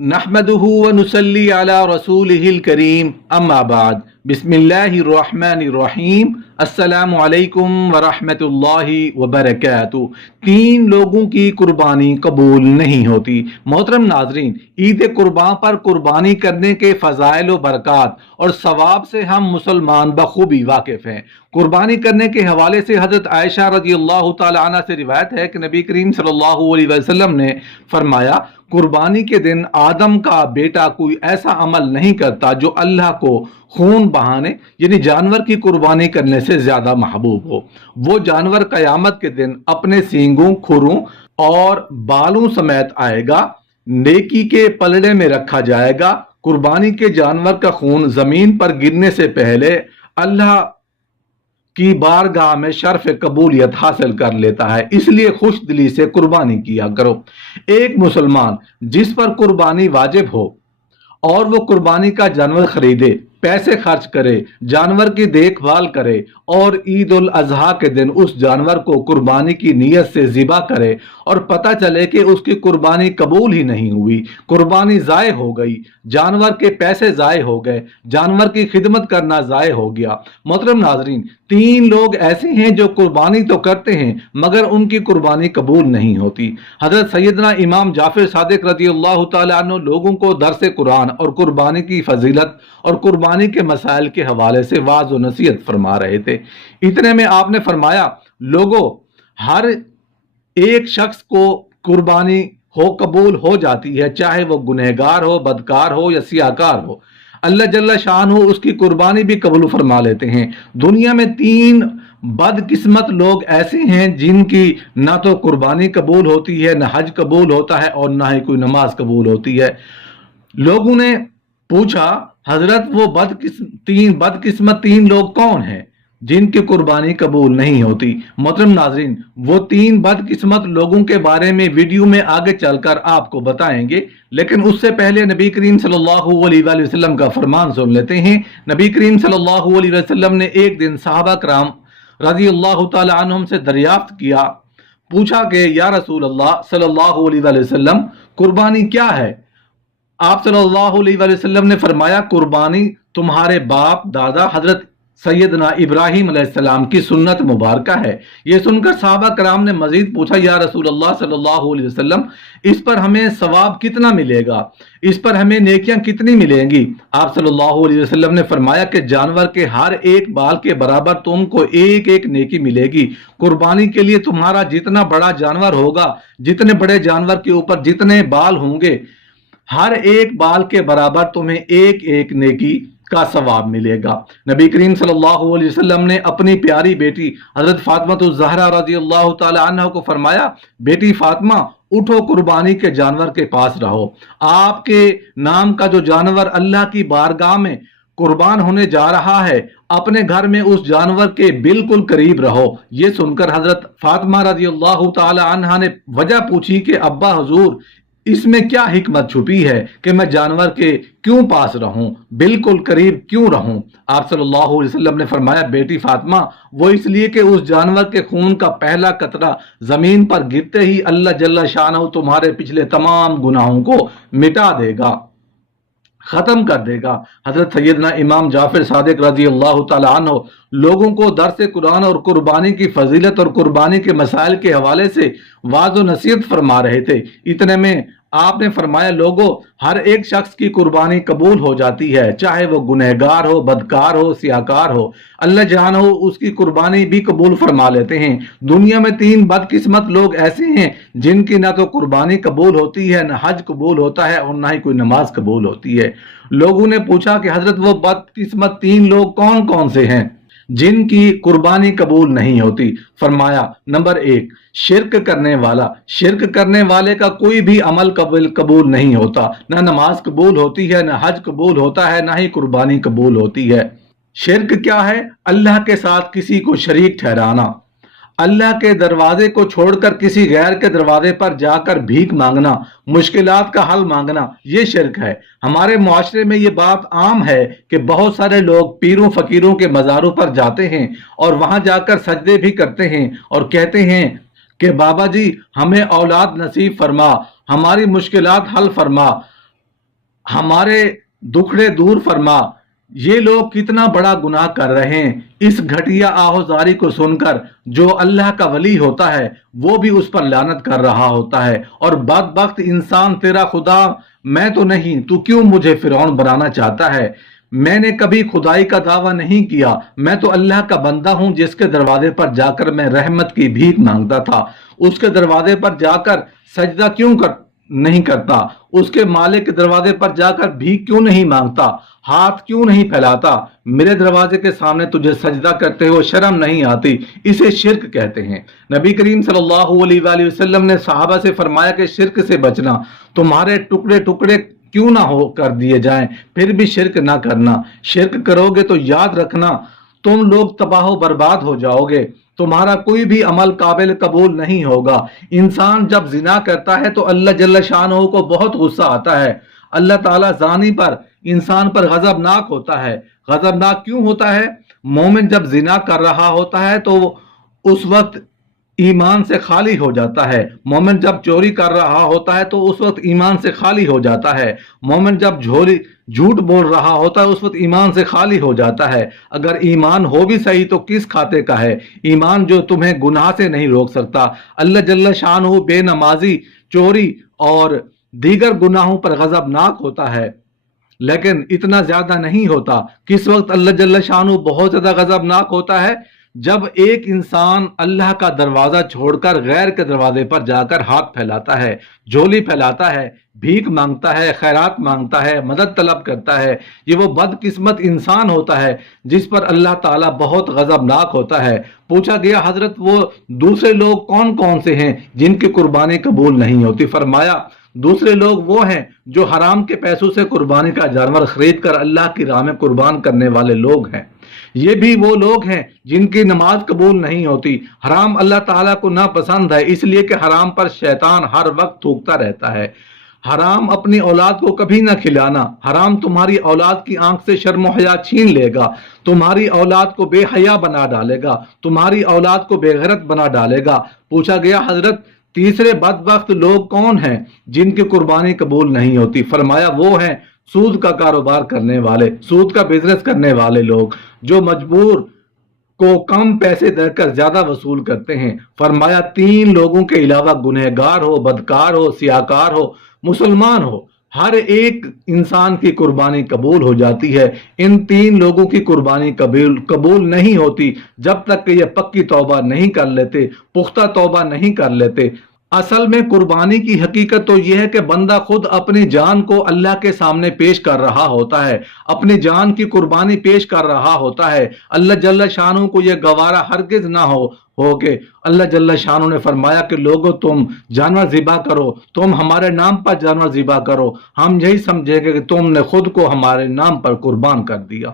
नहमदुहु व नुसल्ली अला रसूलिहिल करीम अम्मा बाद बिस्मिल्लाहिर रहमानिर रहीम अस्सलामु अलैकुम व रहमतुल्लाहि व बरकातुहू। तीन लोगों की कुर्बानी कबूल नहीं होती। मोहतरम नाजरीन, ईद कुर्बान पर कुर्बानी करने के फ़ज़ाइल व बरक़ात और सवाब से हम मुसलमान बखूबी वाकिफ़ हैं। कुर्बानी करने के हवाले से हज़रत आयशा रज़ियल्लाहु ताला अन्हा से रिवायत है कि नबी करीम सल्लल्लाहु अलैहि वसल्लम ने फरमाया, कुर्बानी के दिन आदम का बेटा कोई ऐसा अमल नहीं करता जो अल्लाह को खून बहाने यानी जानवर की कुर्बानी करने से ज्यादा महबूब हो। वो जानवर कयामत के दिन अपने सींगों, खुरों और बालों समेत आएगा, नेकी के पलड़े में रखा जाएगा। कुर्बानी के जानवर का खून जमीन पर गिरने से पहले अल्लाह की बारगाह में शर्फ कबूलियत हासिल कर लेता है। इसलिए खुश दिली से कुर्बानी किया करो। एक मुसलमान जिस पर कुर्बानी वाजिब हो और वो कुर्बानी का जानवर खरीदे, पैसे खर्च करे, जानवर की देखभाल करे और ईद उल अजहा के दिन उस जानवर को कुर्बानी की नीयत से ज़िबा करे और पता चले कि उसकी कुर्बानी कबूल ही नहीं हुई, कुर्बानी ज़ाय हो गई, जानवर के पैसे ज़ाय हो गए, जानवर की खिदमत करना ज़ाय हो गया। मोहतरम नाजरीन, तीन लोग ऐसे हैं जो कुर्बानी तो करते हैं मगर उनकी कुर्बानी कबूल नहीं होती। हजरत सैयदना इमाम जाफर सादिक रज़ियल्लाहु ताला अन्हु लोगों को दरस कुरान और कुर्बानी की फजीलत और कुर्बानी के मसाइल के हवाले से वाज व नसीहत फरमा रहे थे। इतने में आपने फरमाया, लोगों, हर एक शख्स को कुर्बानी हो कबूल हो जाती है, चाहे वो गुनहगार हो, बदकार हो या सियाकार हो। अल्लाह जल्ला शान हो उसकी कुर्बानी भी कबूल फरमा लेते हैं। दुनिया में तीन बदकिस्मत लोग ऐसे हैं जिनकी ना तो कुर्बानी कबूल होती है, ना हज कबूल होता है और ना ही कोई नमाज कबूल होती है। लोगों ने पूछा, हजरत वो बदकिस्मत तीन लोग कौन हैं जिनकी कुर्बानी कबूल नहीं होती? मोहतरम नाजरीन, वो तीन बदकिस्मत लोगों के बारे में वीडियो में आगे चलकर आपको बताएंगे, लेकिन उससे पहले नबी करीम सल्लल्लाहु अलैहि वसल्लम का फरमान सुन लेते हैं। नबी करीम सल्लल्लाहु अलैहि वसल्लम ने एक दिन सहाबा कराम रज़ी अल्लाह तआला अन्हुम से दरियाफ्त किया, पूछा कि या रसूल अल्लाह सल्लल्लाहु अलैहि वसल्लम, कुर्बानी क्या है? आप सल्लल्लाहु अलैहि वसल्लम ने फरमाया, कुर्बानी तुम्हारे बाप दादा हजरत सैयदना इब्राहिम अलैहिस्सलाम की सुन्नत मुबारका है। ये सुनकर सहाबा कराम ने मजीद पूछा, या रसूल अल्लाह सल्लल्लाहु अलैहि वसल्लम, इस पर हमें सवाब कितना मिलेगा, इस पर हमें नेकियां कितनी मिलेंगी? आप सल्लल्लाहु अलैहि वसल्लम ने फरमाया कि जानवर के हर एक बाल के बराबर तुमको एक एक नेकी मिलेगी। कुर्बानी के लिए तुम्हारा जितना बड़ा जानवर होगा, जितने बड़े जानवर के ऊपर जितने बाल होंगे, हर एक बाल के बराबर तुम्हें एक एक नेकी का सवाब मिलेगा। नबी करीम सल्लल्लाहु अलैहि वसल्लम ने अपनी प्यारी बेटी हजरत फातिमा ज़हरा रज़ियल्लाहु ताला अन्हा को फरमाया, बेटी फातिमा, उठो, कुर्बानी के जानवर के पास रहो। आपके नाम का जो जानवर अल्लाह की बारगाह में कुर्बान होने जा रहा है, अपने घर में उस जानवर के बिल्कुल करीब रहो। ये सुनकर हजरत फातिमा रज़ियल्लाहु ताला अन्हा ने वजह पूछी कि अब्बा हुजूर, इसमें क्या हिकमत छुपी है कि मैं जानवर के क्यों पास रहूं, बिल्कुल करीब क्यों रहूं? आप सल्लल्लाहु अलैहि वसल्लम ने फरमाया, बेटी फातिमा, वो इसलिए कि उस जानवर के खून का पहला कतरा जमीन पर गिरते ही अल्लाह जल्ला शानहू तुम्हारे पिछले तमाम गुनाहों को मिटा देगा, खत्म कर देगा। हजरत सैयदना इमाम जाफर सादिक रज़ी अल्लाह तआला अन्हु लोगों को दरस कुरान और कुर्बानी की फजीलत और कुर्बानी के मसाइल के हवाले से वाज़ व नसीहत फरमा रहे थे। इतने में आपने फरमाया, लोगों, हर एक शख्स की कुर्बानी कबूल हो जाती है, चाहे वो गुनहगार हो, बदकार हो, सियाकार हो। अल्लाह जान हो उसकी कुर्बानी भी कबूल फरमा लेते हैं। दुनिया में तीन बदकिस्मत लोग ऐसे हैं जिनकी ना तो कुर्बानी कबूल होती है, ना हज कबूल होता है और ना ही कोई नमाज कबूल होती है। लोगों ने पूछा कि हजरत वो बदकिस्मत तीन लोग कौन कौन से हैं जिनकी कुर्बानी कबूल नहीं होती? फरमाया, नंबर एक, शिरक करने वाला। शिरक करने वाले का कोई भी अमल कबूल नहीं होता, ना नमाज कबूल होती है, ना हज कबूल होता है, ना ही कुर्बानी कबूल होती है। शिरक क्या है? अल्लाह के साथ किसी को शरीक ठहराना, अल्लाह के दरवाजे को छोड़कर किसी गैर के दरवाजे पर जाकर भीख मांगना, मुश्किलात का हल मांगना, ये शिरक है। हमारे मुआशरे में ये बात आम है कि बहुत सारे लोग पीरों फकीरों के मज़ारों पर जाते हैं और वहां जाकर सजदे भी करते हैं और कहते हैं कि बाबा जी, हमें औलाद नसीब फरमा, हमारी मुश्किलात हल फरमा, ہمارے دکھڑے دور فرما۔ یہ لوگ کتنا بڑا گناہ کر رہے ہیں۔ اس گھٹیا آہوزاری کو سن کر جو اللہ کا ولی ہوتا ہے وہ بھی اس پر لعنت کر رہا ہوتا ہے، اور بدبخت انسان، تیرا خدا میں تو نہیں، تو کیوں مجھے فرعون بنانا چاہتا ہے؟ میں نے کبھی خدائی کا دعویٰ نہیں کیا، میں تو اللہ کا بندہ ہوں جس کے دروازے پر جا کر میں رحمت کی بھیک مانگتا تھا۔ اس کے دروازے پر جا کر سجدہ کیوں نہیں کرتا؟ اس کے مالک کے دروازے پر جا کر بھیک کیوں نہیں مانگتا؟ ہاتھ کیوں نہیں پھیلاتا؟ میرے دروازے کے سامنے تجھے سجدہ کرتے ہو شرم نہیں آتی؟ اسے شرک کہتے ہیں۔ نبی کریم صلی اللہ علیہ وآلہ وسلم نے صحابہ سے فرمایا کہ شرک سے بچنا، تمہارے ٹکڑے ٹکڑے کیوں نہ ہو کر دیے جائیں پھر بھی شرک نہ کرنا۔ شرک کرو گے تو یاد رکھنا تم لوگ تباہ و برباد ہو جاؤ گے، تمہارا کوئی بھی عمل قابل قبول نہیں ہوگا۔ انسان جب زنا کرتا ہے تو اللہ جل شانہ کو بہت غصہ آتا ہے۔ اللہ تعالیٰ زانی پر، انسان پر غضبناک ہوتا ہے۔ غضبناک کیوں ہوتا ہے؟ مومن جب زنا کر رہا ہوتا ہے تو اس وقت ایمان سے خالی ہو جاتا ہے۔ مومن جب چوری کر رہا ہوتا ہے تو اس وقت ایمان سے خالی ہو جاتا ہے۔ مومن جب جھوٹ بول رہا ہوتا ہے اس وقت ایمان سے خالی ہو جاتا ہے۔ اگر ایمان ہو بھی صحیح تو کس کھاتے کا ہے؟ ایمان جو تمہیں گناہ سے نہیں روک سکتا۔ اللہ جل شانہ بے نمازی، چوری اور دیگر گناہوں پر غضبناک ہوتا ہے، لیکن اتنا زیادہ نہیں ہوتا۔ کس وقت اللہ جل شانہ بہت زیادہ غضبناک ہوتا ہے؟ جب ایک انسان اللہ کا دروازہ چھوڑ کر غیر کے دروازے پر جا کر ہاتھ پھیلاتا ہے، جھولی پھیلاتا ہے، بھیک مانگتا ہے، خیرات مانگتا ہے، مدد طلب کرتا ہے، یہ وہ بدقسمت انسان ہوتا ہے جس پر اللہ تعالیٰ بہت غضبناک ہوتا ہے۔ پوچھا گیا حضرت وہ دوسرے لوگ کون کون سے ہیں جن کی قربانی قبول نہیں ہوتی؟ فرمایا دوسرے لوگ وہ ہیں جو حرام کے پیسوں سے قربانی کا جانور خرید کر اللہ کی راہ میں قربان کرنے والے لوگ ہیں۔ یہ بھی وہ لوگ ہیں جن کی نماز قبول نہیں ہوتی۔ حرام اللہ تعالیٰ کو ناپسند ہے، اس لیے کہ حرام پر شیطان ہر وقت تھوکتا رہتا ہے۔ حرام اپنی اولاد کو کبھی نہ کھلانا۔ حرام تمہاری اولاد کی آنکھ سے شرم و حیا چھین لے گا، تمہاری اولاد کو بے حیا بنا ڈالے گا، تمہاری اولاد کو بے غیرت بنا ڈالے گا۔ پوچھا گیا حضرت تیسرے بدبخت لوگ کون ہیں جن کی قربانی قبول نہیں ہوتی؟ فرمایا وہ ہیں سود کا کاروبار کرنے والے، سود کا بزنس کرنے والے لوگ جو مجبور کو کم پیسے دے کر زیادہ وصول کرتے ہیں۔ فرمایا تین لوگوں کے علاوہ گنہگار ہو، بدکار ہو، سیاکار ہو، مسلمان ہو، ہر ایک انسان کی قربانی قبول ہو جاتی ہے۔ ان تین لوگوں کی قربانی قبول نہیں ہوتی جب تک کہ یہ پکی توبہ نہیں کر لیتے، پختہ توبہ نہیں کر لیتے۔ اصل میں قربانی کی حقیقت تو یہ ہے کہ بندہ خود اپنی جان کو اللہ کے سامنے پیش کر رہا ہوتا ہے، اپنی جان کی قربانی پیش کر رہا ہوتا ہے۔ اللہ جل شانہ کو یہ گوارا ہرگز نہ ہو کہ اللہ جل شانہ نے فرمایا کہ لوگوں تم جانور ذبح کرو، تم ہمارے نام پر جانور ذبح کرو، ہم یہی سمجھیں گے کہ تم نے خود کو ہمارے نام پر قربان کر دیا۔